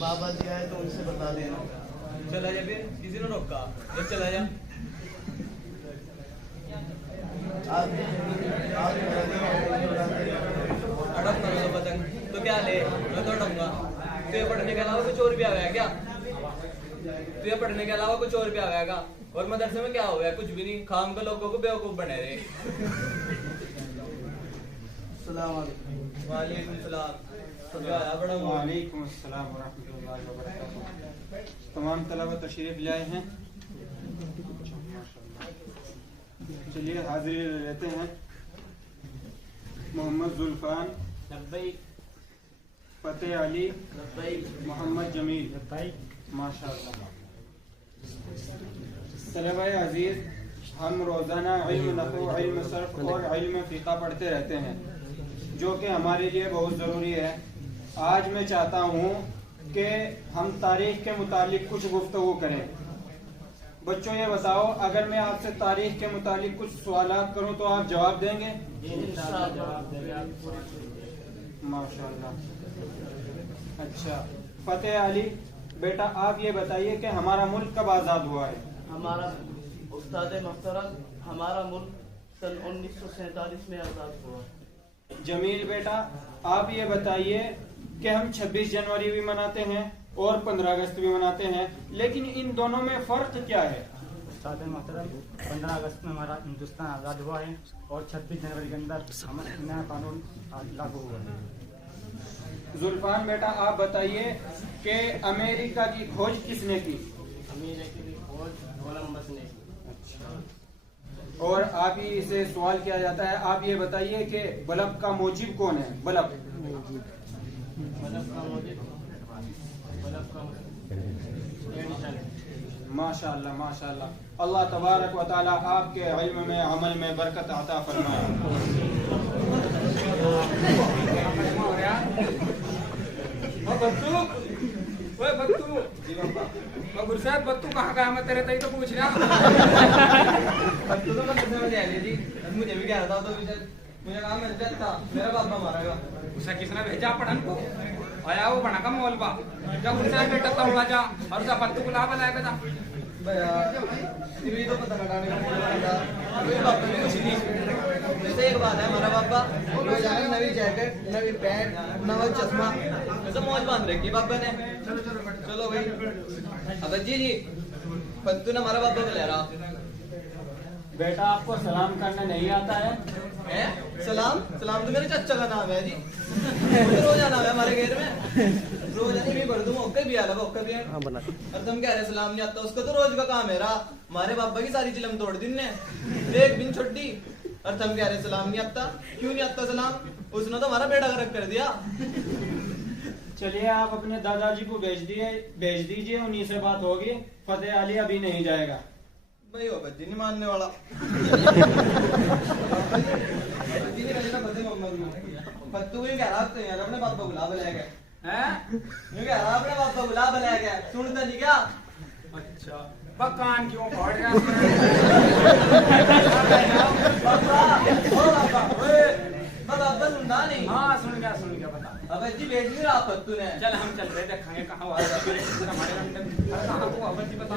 बाबा जी आए तो उनसे बता देना। चला जा फिर, किसी ने रोका? ये चला जा। अड़क ना तो पतंग तो क्या ले, मैं तो अड़ूंगा। तुझे पढ़ने के अलावा कुछ और भी आ गया क्या? तुझे पढ़ने के अलावा कुछ और भी आ गया? और मदरसे में क्या हो गया? कुछ भी नहीं, खाम के लोगों को बेवकूफ बने रहे। वालेकुम सलाम। वालेकुम अस्सलाम वरहमतुल्लाहि वबरकातुहू। तमाम तलबा तशरीफ लाए हैं। चलिए हाजिरी लेते हैं। मोहम्मद जुल्फान, फतेह अली, मोहम्मद जमील, माशाअल्लाह। तलबा अजीज, हम रोज़ाना इल्म नहू, इल्म सर्फ और इल्म फ़िक़्ह पढ़ते रहते हैं, जो कि हमारे लिए बहुत ज़रूरी है। आज मैं चाहता हूँ कि हम तारीख़ के मुतालिक कुछ गुफ्तगू करें। बच्चों ये बताओ, अगर मैं आपसे तारीख़ के मुतालिक कुछ सवालात करूँ तो आप जवाब देंगे? माशाअल्लाह। अच्छा फतेह अली बेटा, आप ये बताइए कि हमारा मुल्क कब आज़ाद हुआ है? हमारा उस्ताद मोहतरम, हमारा मुल्क सन 1947 में आज़ाद हुआ। जमील बेटा, आप ये बताइए कि हम 26 जनवरी भी मनाते हैं और 15 अगस्त भी मनाते हैं, लेकिन इन दोनों में फ़र्क क्या है? उस्ताद मोहतरम, 15 अगस्त में हमारा हिंदुस्तान आज़ाद हुआ है और 26 जनवरी के अंदर हमारा नया कानून लागू हुआ है। जुल्फान बेटा, आप बताइए कि अमेरिका की खोज किसने की? अमेरिका की खोज कोलंबस ने की। और आप ही से सवाल किया जाता है, आप ये बताइए कि बल्ब का मौजिब कौन है? बल्ब माशाअल्लाह माशाअल्लाह। अल्लाह तबारक व तआला आपके इल्म में, अमल में बरकत अता फरमाए। गुरसाद बत्तू कहाँ का? मैं तेरे तई तो पूछ रहा। बत्तू तो मदरसे में जाए थी, मुझे भी कह रहा था, तो मुझे कहा मिल जाता, मेरा बाप मारेगा। उसे किसने भेजा पढ़न को? आया वो बना का मौलवा जब गुरसाद बेटा तोड़ा जा और उसे बत्तू को लाभ लाया था। टीवी तो पता लगाने का मेरे बाप ने कुछ नहीं। जैसे एक बात है, हमारा बाबा नवी जैकेट, नवी पैंट, नवा चश्मा, सब मौज बांध रखी बाबा ने। चलो भाई, अब जी पत्तू ने हमारा बाबा को ले रहा। बेटा, आपको सलाम करना नहीं आता है? सलाम सलाम तो मेरे चाचा का नाम है जी। रोज आना है हमारे घर में, रोज भी भर दूं, ओके भी आला, ओके भी और तुम कह रहे सलाम नहीं आता? उसका तो रोज का काम है रहा। हमारे बाबा की सारी चिलम तोड़ दी ने, एक दिन छोटी, और तुम कह रहे सलाम नहीं आता? क्यों नहीं आता सलाम? उसने तो हमारा बेड़ा गर्क कर दिया। चलिए आप अपने दादाजी को भेज दीजिए, उन्हीं से बात होगी। फतेह अली अभी नहीं जाएगा। भाई वो बच्ची नहीं मानने वाला। पत्तू ही कह रहा तो यार अपने बाप को बुला बुलाया गया है, ये कह रहा अपने बाप को बुला बुलाया गया, सुनता नहीं क्या? अच्छा कान क्यों फाड़ गया? बाबा सुनना नहीं? हाँ सुन गया बता। अब जी भेज नहीं रहा पत्तू ने। चल हम चल रहे देखेंगे कहाँ हमारे अब्बल जी बता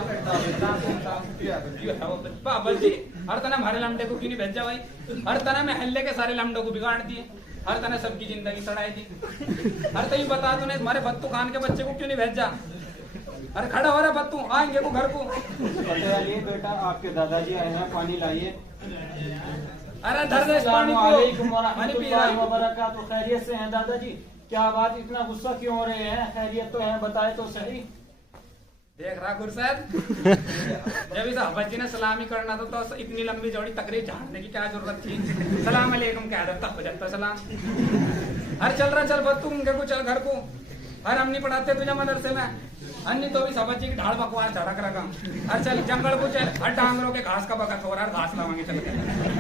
अब्बल जी हर तना हमारे लमडे को क्यों नहीं भेजा भाई? हर तना में हल्ले के सारे लमडों को बिगाड़ दिए, हर तना सबकी जिंदगी सड़ाई दी। हर तभी बता तूने हमारे बत्तू खान के बच्चे को क्यों नहीं भेजा? अरे खड़ा हो रहा बत्तू, आएंगे वो घर को। फतेह अली बेटा, आपके दादाजी आए हैं, पानी लाइए। अरे धर पानी को। वबरकातुहू। खैरियत से हैं दादाजी? क्या बात, इतना गुस्सा क्यों हो रहे हैं? खैरियत तो है, बताए तो सही। देख रहा गुरसाद, जब इस अब्बा जी ने सलामी करना था तो इतनी लंबी जोड़ी तकरीर झाड़ने की क्या जरूरत थी? सलाम अलैकुम कह देता हो जाता सलाम। अरे चल रहा, चल बत्तू उनके को, चल घर को। अरे हम नहीं पढ़ाते तुझे मदरसे में, अन्य तो भी सब्जी की ढाल बकवास झड़क रखा। अरे चल जंगल को चल, हर डांगरों के घास का बकत हो रहा है, घास लावांगे चल।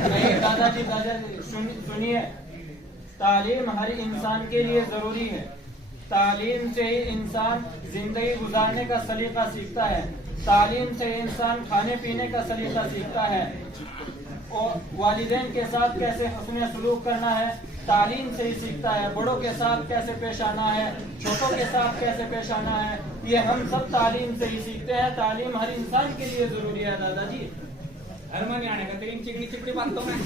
नहीं दादाजी सुनिए, तालीम हर इंसान के लिए जरूरी है। तालीम से ही इंसान जिंदगी गुजारने का सलीका सीखता है, तालीम से इंसान खाने पीने का सलीका सीखता है, और वालिदैन के साथ कैसे हुस्न सलूक करना है, تعلیم سے ہی سیکھتا ہے. بڑوں کے ساتھ کیسے پیش آنا ہے, چھوٹوں کے ساتھ کیسے پیش آنا ہے, یہ ہم سب تعلیم سے ہی سیکھتے ہیں. تعلیم ہر انسان کے لیے ضروری ہے دادا جی. ہرمانی آنے کا تین چکڑی چکڑی باتوں میں اس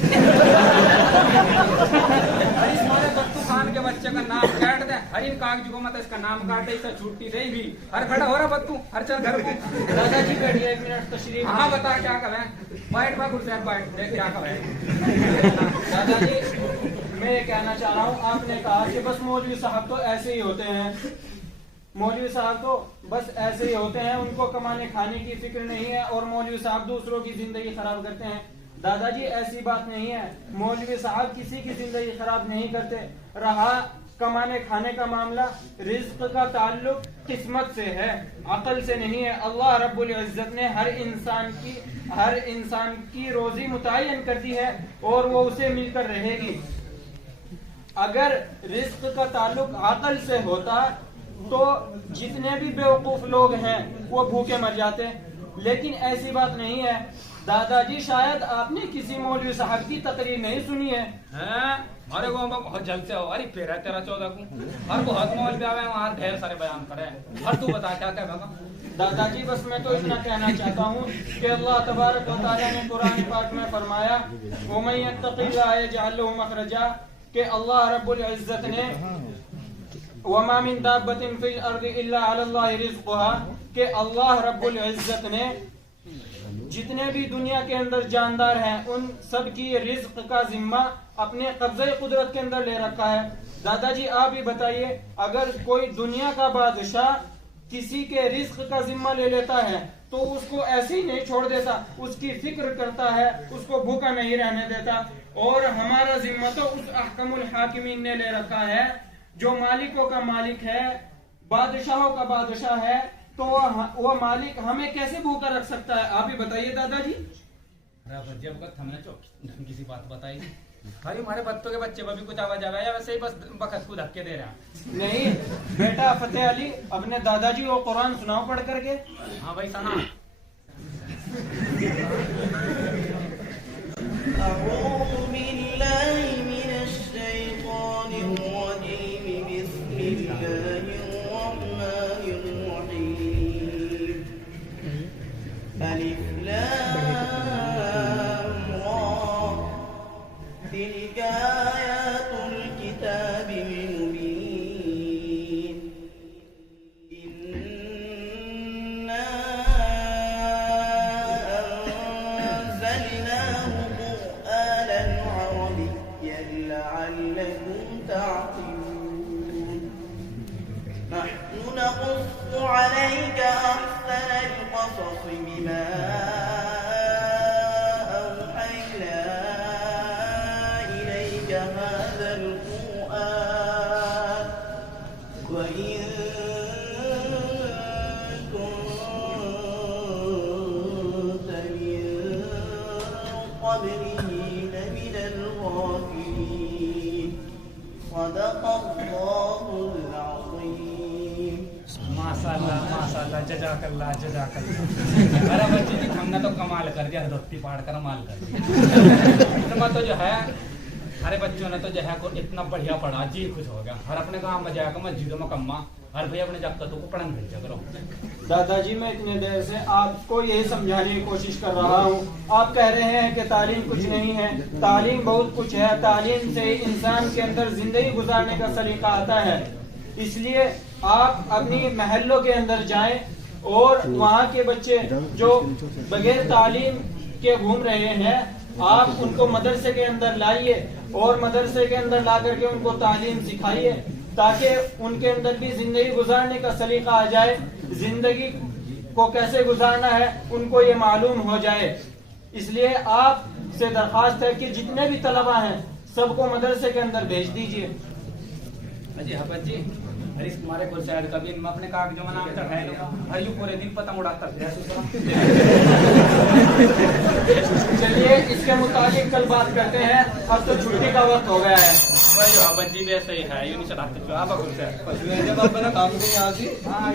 ہمارے بچوں خان کے بچے کا نام کاٹ دیں, ہر ان کاغذ کو مت اس کا نام کاٹ دے, اس سے چھوٹی رہی بھی. ہر کھڑا ہو رہا بتوں, ہر چل گھر کو. دادا جی بیٹھیے ایک منٹ تشریف. ہاں بتا کیا کریں, بائٹ با کرسی بائٹ دیکھ کیا کریں. دادا جی میں یہ کہنا چاہ رہا ہوں, آپ نے کہا کہ بس مولوی صاحب تو ایسے ہی ہوتے ہیں, مولوی صاحب تو بس ایسے ہی ہوتے ہیں, ان کو کمانے کھانے کی فکر نہیں ہے اور مولوی صاحب دوسروں کی زندگی خراب کرتے ہیں. دادا جی ایسی بات نہیں ہے, مولوی صاحب کسی کی زندگی خراب نہیں کرتے. رہا کمانے کھانے کا معاملہ, رزق کا تعلق قسمت سے ہے, عقل سے نہیں ہے. اللہ رب العزت نے ہر انسان کی روزی متعین کر دی ہے اور وہ اسے مل کر رہے گی. اگر رزق کا تعلق عقل سے ہوتا تو جتنے بھی بیوقوف لوگ ہیں وہ بھوکے مر جاتے, لیکن ایسی بات نہیں ہے. دادا جی شاید آپ نے کسی مولوی صاحب کی تقریر نہیں سنی ہے. ارے وہ بہت جلد سے ہو, ارے پھر ہے 13-14 کو اور بہت مول بھی آئے وہاں ڈھیر سارے بیان کرے. اور تو بتا کیا کہے گا. دادا جی بس میں تو اتنا کہنا چاہتا ہوں کہ اللہ تبارک و تعالیٰ نے قرآن پاک میں فرمایا وَمَن يَتَّقِ اللَّهَ يَجْعَلْ لَهُ مَخْرَجًا, کہ اللہ رب العزت نے وَمَا مِن دَابَّةٍ فِي الْأَرْضِ إِلَّا عَلَى اللَّهِ رِزْقُهَا, کہ اللہ رب العزت نے جتنے بھی دنیا کے اندر جاندار ہیں ان سب کی رزق کا ذمہ اپنے قبضہ قدرت کے اندر لے رکھا ہے. دادا جی آپ ہی بتائیے, اگر کوئی دنیا کا بادشاہ کسی کے رزق کا ذمہ لے لیتا ہے تو اس کو ایسے ہی نہیں چھوڑ دیتا, اس کی فکر کرتا ہے, اس کو بھوکا نہیں رہنے دیتا. اور ہمارا ذمہ تو اس احکم الحاکمین نے لے رکھا ہے جو مالکوں کا مالک ہے, بادشاہوں کا بادشاہ ہے, تو وہ مالک ہمیں کیسے بھوکا رکھ سکتا ہے. آپ ہی بتائیے دادا جی. جب ہم نے کسی بات بتائی, بھائی ہمارے بچوں کے بچے کو بھی کچھ آواز آیا, ویسے ہی بس وقت کو دھکے دے رہے ہیں. نہیں بیٹا فتح علی, اپنے دادا جی وہ قرآن سناؤ پڑھ کر کے. ہاں بھائی سنا. أعوذ بالله من الشيطان الرجيم بسم الله الرحمن الرحيم ألف لام را تلك آيات الكتاب المبين إنا أنزلناه قرآنا عربيا لعلكم تعقلون نحن نقص عليك أحسن القصص بما أوحينا إليك هذا القرآن وإن كنت من قبله لمن الغافلين صدق الله العظيم. ماشاء اللہ جزاک اللہ جزاک اللہ. ارے بچے جی ہم نے تو کمال کر دیا, دھوتی پاڑ کر مال کر دیا. تو جو ہے ہمارے بچوں نے تو جو ہے اتنا بڑھیا پڑھا, جی خوش ہو گیا. ہر اپنے گاؤں میں جا کر مسجدوں میں کما, ہر بھائی اپنے جگتوں کو پڑھن بھیجا کرو. دادا جی میں اتنے دیر سے آپ کو یہی سمجھانے کی کوشش کر رہا ہوں. آپ کہہ رہے ہیں کہ تعلیم کچھ نہیں ہے, تعلیم بہت کچھ ہے. تعلیم سے انسان کے اندر زندگی گزارنے کا سلیقہ آتا ہے. اس لیے آپ اپنی محلوں کے اندر جائیں اور وہاں کے بچے جو بغیر تعلیم کے گھوم رہے ہیں آپ ان کو مدرسے کے اندر لائیے اور مدرسے کے اندر لا کر کے ان کو تعلیم سکھائیے تاکہ ان کے اندر بھی زندگی گزارنے کا سلیقہ آ جائے. زندگی کو کیسے گزارنا ہے ان کو یہ معلوم ہو جائے. اس لیے آپ سے درخواست ہے کہ جتنے بھی طلبہ ہیں سب کو مدرسے کے اندر بھیج دیجیے. جی حفظ جی, ارے تمہارے گل سائڈ کا بھی میں اپنے کاغذوں میں نام چڑھائے لوں بھائی پورے دن پتنگ اڑاتا. چلیے اس کے متعلق کل بات کرتے ہیں, اب تو چھٹی کا وقت ہو گیا ہے. بھائی حفظ جی بھی ایسے ہی ہے, یوں نہیں چڑھاتے آپ گل سائڈ. جب آپ میرا کام نہیں آتی ہاں